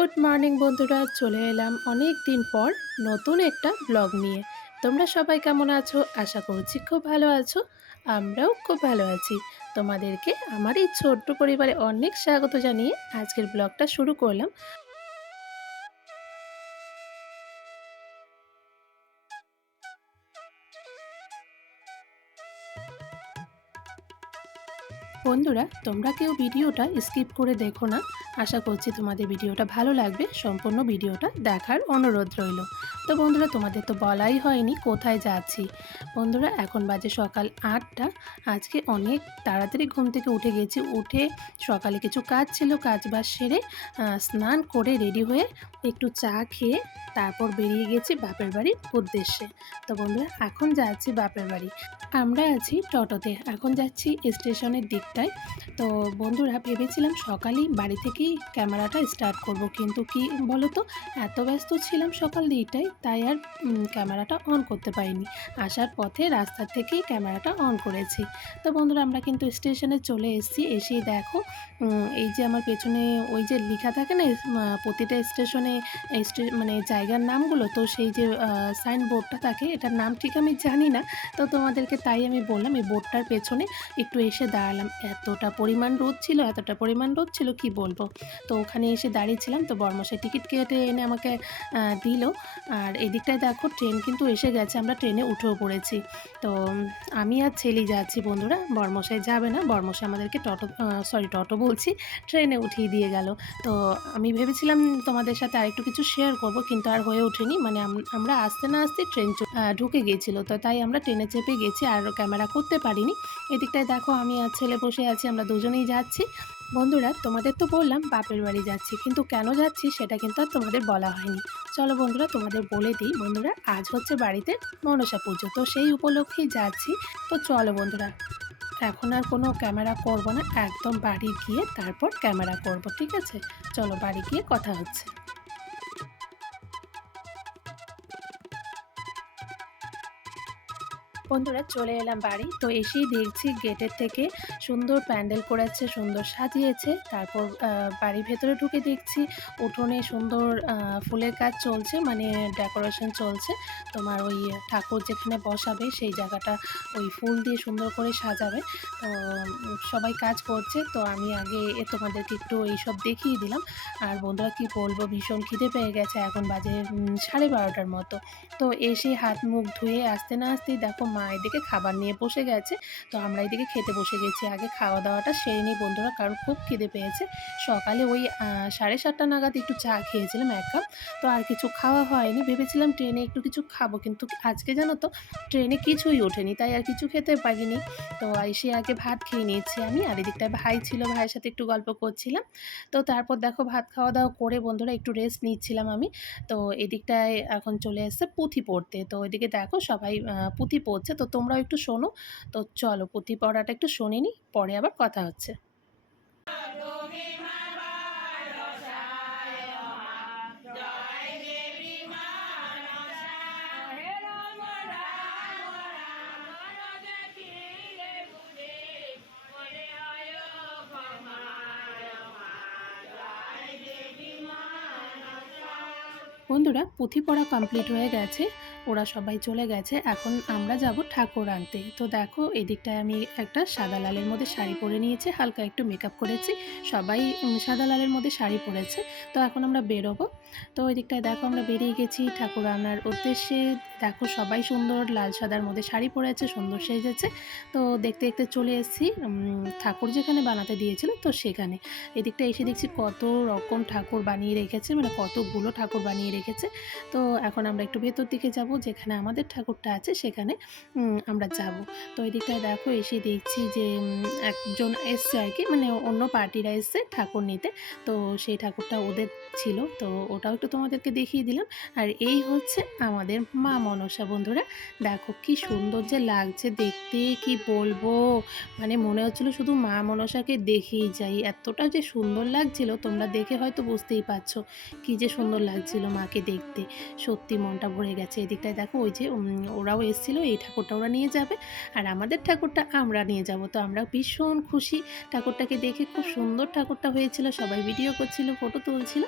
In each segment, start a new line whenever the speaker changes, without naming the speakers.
Good morning বন্ধুরা। চলে এলাম অনেক দিন পর নতুন একটা ব্লগ নিয়ে। তোমরা সবাই কেমন আছো? আশা করছি খুব ভালো আছো। আমরাও খুব ভালো আছি। তোমাদেরকে আমার এই ছোট্ট পরিবারে অনেক স্বাগত জানিয়ে আজকের ব্লগটা শুরু করলাম। বন্ধুরা, তোমরা কেউ ভিডিওটা স্কিপ করে দেখো না। আশা করছি তোমাদের ভিডিওটা ভালো লাগবে। সম্পূর্ণ ভিডিওটা দেখার অনুরোধ রইল। তো বন্ধুরা, তোমাদের তো বলাই হয়নি কোথায় যাচ্ছি। বন্ধুরা, এখন বাজে সকাল আটটা। আজকে অনেক তাড়াতাড়ি ঘুম থেকে উঠে গেছি। উঠে সকালে কিছু কাজ ছিল, কাজ বাজ সেরে স্নান করে রেডি হয়ে একটু চা খেয়ে তারপর বেরিয়ে গেছি বাপের বাড়ির উদ্দেশ্যে। তো বন্ধুরা, এখন যাচ্ছি বাপের বাড়ি। আমরা আছি টোটোতে। এখন যাচ্ছি স্টেশনের দিকটায়। তো বন্ধুরা, ভেবেছিলাম সকালেই বাড়ি থেকেই ক্যামেরাটা স্টার্ট করব, কিন্তু কি বলো তো এত ব্যস্ত ছিলাম সকাল দিকটায় তাই আর ক্যামেরাটা অন করতে পারিনি। আসার পথে রাস্তা থেকেই ক্যামেরাটা অন করেছি। তো বন্ধুরা, আমরা কিন্তু স্টেশনে চলে এসেছি। এসেই দেখো এই যে আমার পেছনে ওই যে লেখা থাকে না প্রতিটা স্টেশনে স্টে- মানে জায়গার নামগুলো, তো সেই যে সাইনবোর্ডটা থাকে, এটার নাম ঠিক আমি জানি না। তো তোমাদেরকে তাই আমি বললাম, এই বোর্ডটার পেছনে একটু এসে দাঁড়ালাম। এতটা পরিমাণ রোদ ছিল, এতটা পরিমাণ রোদ ছিল, কি বলব? তো ওখানে এসে দাঁড়িয়েছিলাম, তো বর্মশাই টিকিট কেটে এনে আমাকে দিল। আর এদিকটায় দেখো ট্রেন কিন্তু এসে গেছে, আমরা ট্রেনে উঠেও পড়েছি। তো আমি আর ছেলেই যাচ্ছি বন্ধুরা, বর্মশাই যাবে না, বর্মশাই আমাদেরকে টটো সরি টটো বলছি ট্রেনে উঠিয়ে দিয়ে গেল। তো, আমি ভেবেছিলাম তোমাদের সাথে আরেকটু কিছু শেয়ার করব, কিন্তু আর হয়ে ওঠেনি মানে আমরা আসতে না আসতে ট্রেন ঢুকে গিয়েছিল, তো তাই আমরা ট্রেনে চেপে গেছি, আর ক্যামেরা করতে পারিনি। এদিকটায় দেখো আমি আর ছেলে বসে আছি, আমরা দুজনেই যাচ্ছি। বন্ধুরা, তোমাদের তো বললাম বাপের বাড়ি যাচ্ছি, কিন্তু কেন যাচ্ছি সেটা কিন্তু আর তোমাদের বলা হয়নি। চলো বন্ধুরা, তোমাদের বলে দিই, বন্ধুরা, আজ হচ্ছে বাড়িতে মনসা পুজো, তো সেই উপলক্ষেই যাচ্ছি। তো চলো বন্ধুরা, এখন আর কোনো ক্যামেরা করব না, একদম বাড়ি গিয়ে তারপর ক্যামেরা করব, ঠিক আছে? চলো বাড়ি গিয়ে কথা হচ্ছে। বন্ধুরা চলে এলাম বাড়ি। তো এসেই দেখছি গেটের থেকে সুন্দর প্যান্ডেল করেছে, সুন্দর সাজিয়েছে। তারপর বাড়ির ভেতরে ঢুকে দেখছি উঠোনে সুন্দর ফুলের কাজ চলছে মানে ডেকোরেশন চলছে। তোমার ওই ঠাকুর যেখানে বসাবে সেই জায়গাটা ওই ফুল দিয়ে সুন্দর করে সাজাবে। তো সবাই কাজ করছে, তো আমি আগে তোমাদেরকে একটু এইসব দেখিয়ে দিলাম। আর বন্ধুরা কি বলব, ভীষণ খিদে পেয়ে গেছে, এখন বাজে সাড়ে বারোটার মতো। তো এসে হাত মুখ ধুয়ে আসতে না আসতেই দেখো মা এদিকে খাবার নিয়ে বসে গেছে। তো আমরা এদিকে খেতে বসে গেছি। আগে খাওয়া দাওয়াটা সেরে নিই বন্ধুরা, কারণ খুব খিদে পেয়েছে। সকালে ওই সাড়ে সাতটা নাগাদ একটু চা খেয়েছিলাম এক কাপ। তো আর কিছু খাওয়া হয়নি। ভেবেছিলাম ট্রেনে একটু কিছু খাব, কিন্তু আজকে জানো তো, ট্রেনে কিছুই ওঠেনি, তাই আর কিছু খেতে পারিনি। তো এসে আগে ভাত খেয়ে নিয়েছি আমি, আর এদিকটায় ভাই ছিল, ভাইয়ের সাথে একটু গল্প করছিলাম। তো তারপর দেখো ভাত খাওয়া দাওয়া করে বন্ধুরা একটু রেস্ট নিচ্ছিলাম আমি। তো এদিকটায় এখন চলে এসছে পুঁথি পড়তে। তো এদিকে দেখো সবাই পুঁথি পড়ছে। তো তোমরাও একটু শোনো। তো চলো পুঁথি পড়াটা একটু শুনে নি পরে আবার কথা হচ্ছে। বন্ধুরা, পুঁথি পড়া কমপ্লিট হয়ে গেছে। ওরা সবাই চলে গেছে, এখন আমরা যাব ঠাকুর আনতে। তো দেখো, এদিকটায় আমি একটা সাদা লালের মধ্যে শাড়ি পরে নিয়েছি, হালকা একটু মেকআপ করেছি, সবাই সাদা লালের মধ্যে শাড়ি পরেছে। তো এখন আমরা বেরোবো। তো ওই দিকটায় দেখো আমরা বেরিয়ে গেছি ঠাকুর আনার উদ্দেশ্যে। দেখো সবাই সুন্দর, লাল সাদার মধ্যে শাড়ি পরেছে সুন্দর সেজেছে। তো দেখতে দেখতে চলে এসেছি। ঠাকুর যেখানে বানাতে দিয়েছিল তো সেখানে। এদিকটা এসে দেখছি কত রকম ঠাকুর বানিয়ে রেখেছে মানে কতগুলো ঠাকুর বানিয়ে রেখেছে। তো এখন আমরা একটু ভেতর দিকে যাব, যেখানে আমাদের ঠাকুরটা আছে সেখানে আমরা যাব। তো এই দিকটায় দেখো এসে দেখছি যে একজন এসছে আর কি মানে অন্য পার্টিরা এসছে ঠাকুর নিতে। তো সেই ঠাকুরটা ওদের ছিল। তো ওটাও একটু তোমাদেরকে দেখিয়ে দিলাম। আর এই হচ্ছে আমাদের মা মনসা বন্ধুরা। দেখো কি সুন্দর যে লাগছে দেখতে, কি বলব? মানে মনে হচ্ছিল শুধু মা মনসাকে দেখেই যাই। এতটা যে সুন্দর লাগছিল, তোমরা দেখে হয়তো বুঝতেই পারছ কি যে সুন্দর লাগছিল মাকে দেখতে। সত্যি মনটা ভরে গেছে এদিকটায়। দেখো ওই যে ওরাও এসেছিল, এই ঠাকুরটা ওরা নিয়ে যাবে আর আমাদের ঠাকুরটা আমরা নিয়ে যাব। তো আমরা ভীষণ খুশি ঠাকুরটাকে দেখে। খুব সুন্দর ঠাকুরটা হয়েছিল, সবাই ভিডিও করছিল ফটো তুলছিল।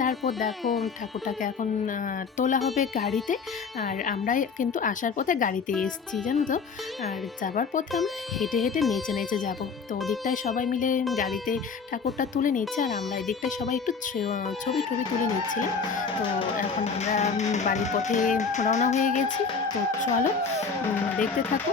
তারপর দেখো ঠাকুরটাকে এখন তোলা হবে গাড়িতে। আর আমরা কিন্তু আসার পথে গাড়িতে এসেছি, জানো তো? আর যাবার পথে আমরা হেঁটে হেঁটে নেচে নেচে যাব। তো ওদিকটায় সবাই মিলে গাড়িতে ঠাকুরটা তুলে নিচ্ছে আর আমরা এদিকটায় সবাই একটু ছবি টবি তুলে নিচ্ছিলাম। তো এখন আমরা বাড়ির পথে রওনা হয়ে গেছি। তো চলো দেখতে থাকো।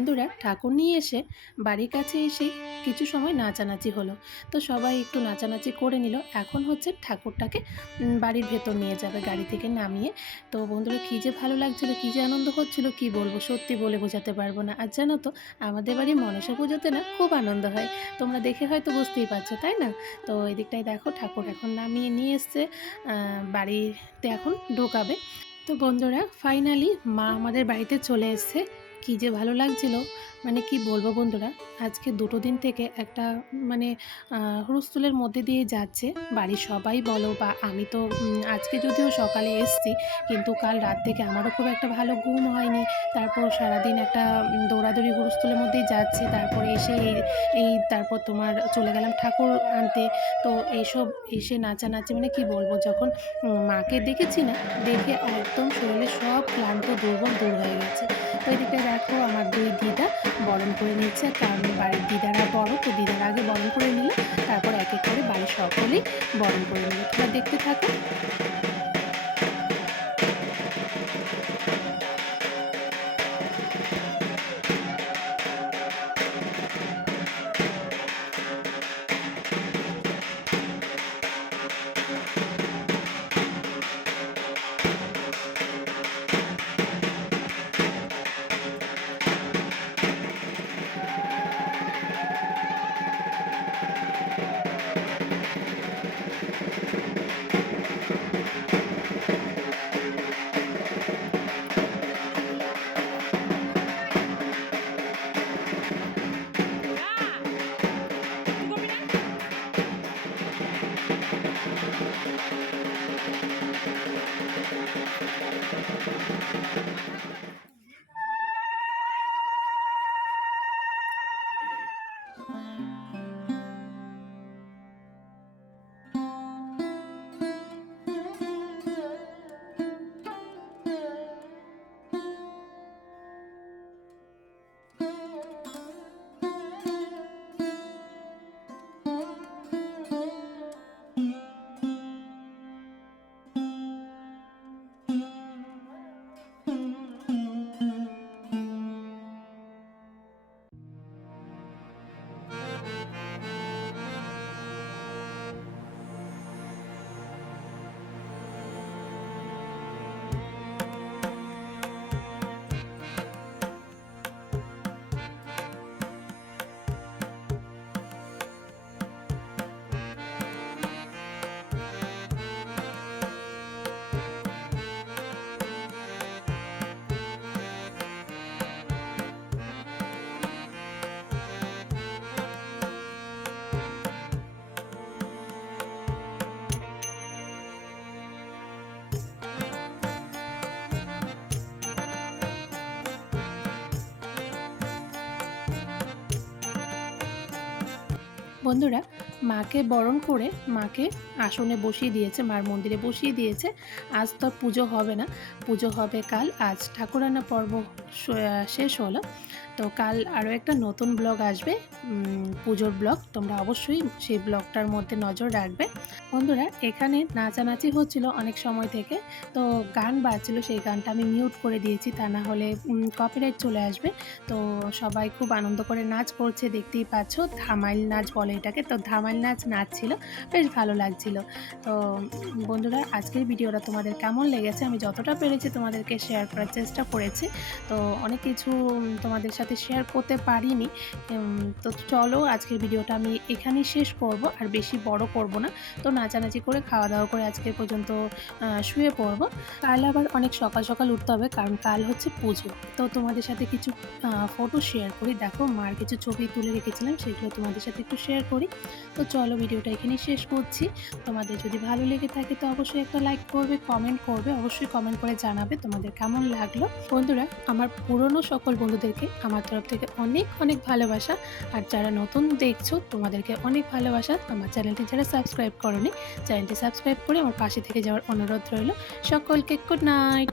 বন্ধুরা ঠাকুর নিয়ে এসে বাড়ির কাছে এসে কিছু সময় নাচানাচি হলো। তো সবাই একটু নাচানাচি করে নিল। এখন হচ্ছে ঠাকুরটাকে বাড়ির ভেতর নিয়ে যাবে, গাড়ি থেকে নামিয়ে। তো বন্ধুরা কী যে ভালো লাগছিল, কী যে আনন্দ হচ্ছিল, কি বলব সত্যি বলে বোঝাতে পারব না। আর জানো তো, আমাদের বাড়ি মনসা পুজোতে না খুব আনন্দ হয়। তোমরা দেখে হয়তো বুঝতেই পারছ, তাই না? তো এদিকটায় দেখো, ঠাকুর এখন নামিয়ে নিয়ে এসছে বাড়িতে এখন ঢোকাবে। তো বন্ধুরা ফাইনালি মা আমাদের বাড়িতে চলে এসছে। কী যে ভালো লাগছিল। মানে কি বলব বন্ধুরা? আজকে দুটো দিন থেকে একটা মানে আহ, হুলস্থুলের মধ্যে দিয়ে যাচ্ছে। বাড়ির সবাই বলো বা আমি তো আজকে যদিও সকালে এসছি কিন্তু কাল রাত থেকে আমারও খুব একটা ভালো ঘুম হয়নি। তারপর সারাদিন একটা দৌড়াদৌড়ি হুলস্থুলের মধ্যেই যাচ্ছে। তারপর এসে এই এই তারপর তোমার চলে গেলাম ঠাকুর আনতে। তো এইসব এসে নাচানাচি মানে কি বলব যখন মাকে দেখেছি না দেখে একদম শরীরে সব ক্লান্ত দুর্বল দূর হয়ে গেছে। তো এদিকে দেখো আমার দুই দিদা বরণ করে নিচ্ছে কারণ বাড়ির দিদারা বড়, তো দিদার আগে বরণ করে নিল। তারপর এক এক করে বাড়ির সকলেই বরণ করে নিল। তোমরা দেখতে থাকো। Thank you. বন্ধুরা, মাকে বরণ করে মাকে আসনে বসিয়ে দিয়েছে, মার মন্দিরে বসিয়ে দিয়েছে। আজ তো পুজো হবে না। পুজো হবে কাল। আজ ঠাকুরানা পর্ব শেষ হলো। তো কাল আরও একটা নতুন ব্লগ আসবে পুজোর ব্লগ। তোমরা অবশ্যই সেই ব্লগটার মধ্যে নজর রাখবে। বন্ধুরা, এখানে নাচানাচি হচ্ছিল অনেক সময় থেকে। তো গান বাজছিল, সেই গানটা আমি মিউট করে দিয়েছি, তা না হলে কপিরাইট চলে আসবে। তো সবাই খুব আনন্দ করে নাচ করছে, দেখতেই পাচ্ছ, ধামাইল নাচ বলে এটাকে। তো ধামাইল নাচ নাচছিল, বেশ ভালো লাগছিল। তো বন্ধুরা, আজকের ভিডিওটা তোমাদের কেমন লেগেছে? আমি যতটা পেরেছি তোমাদেরকে শেয়ার করার চেষ্টা করেছি। তো অনেক কিছু তোমাদের সাথে শেয়ার করতে পারিনি। তো চলো আজকের ভিডিওটা আমি এখানেই শেষ করব, আর বেশি বড় করব না। তো নাচানাচি করে খাওয়া দাওয়া করে আজকের পর্যন্ত শুয়ে পড়ব। কাল আবার অনেক সকাল সকাল উঠতে হবে, কারণ কাল হচ্ছে পুজো। তো তোমাদের সাথে কিছু ফটো শেয়ার করি। দেখো, মার কিছু ছবি তুলে রেখেছিলাম, সেগুলো তোমাদের সাথে একটু শেয়ার করি। তো চলো ভিডিওটা এখানেই শেষ করছি। তোমাদের যদি ভালো লেগে থাকে, তো অবশ্যই একটা লাইক করবে কমেন্ট করবে। অবশ্যই কমেন্ট করে জানাবে তোমাদের কেমন লাগল। বন্ধুরা, আমার পুরনো সকল বন্ধুদেরকে আমার তরফ থেকে অনেক অনেক ভালোবাসা। আর যারা নতুন দেখছ, তোমাদেরকে অনেক ভালোবাসা। আমার চ্যানেলটি যারা সাবস্ক্রাইব করনি, চ্যানেলটি সাবস্ক্রাইব করে আমার পাশে থেকে যাওয়ার অনুরোধ রইল। সকলকে গুড নাইট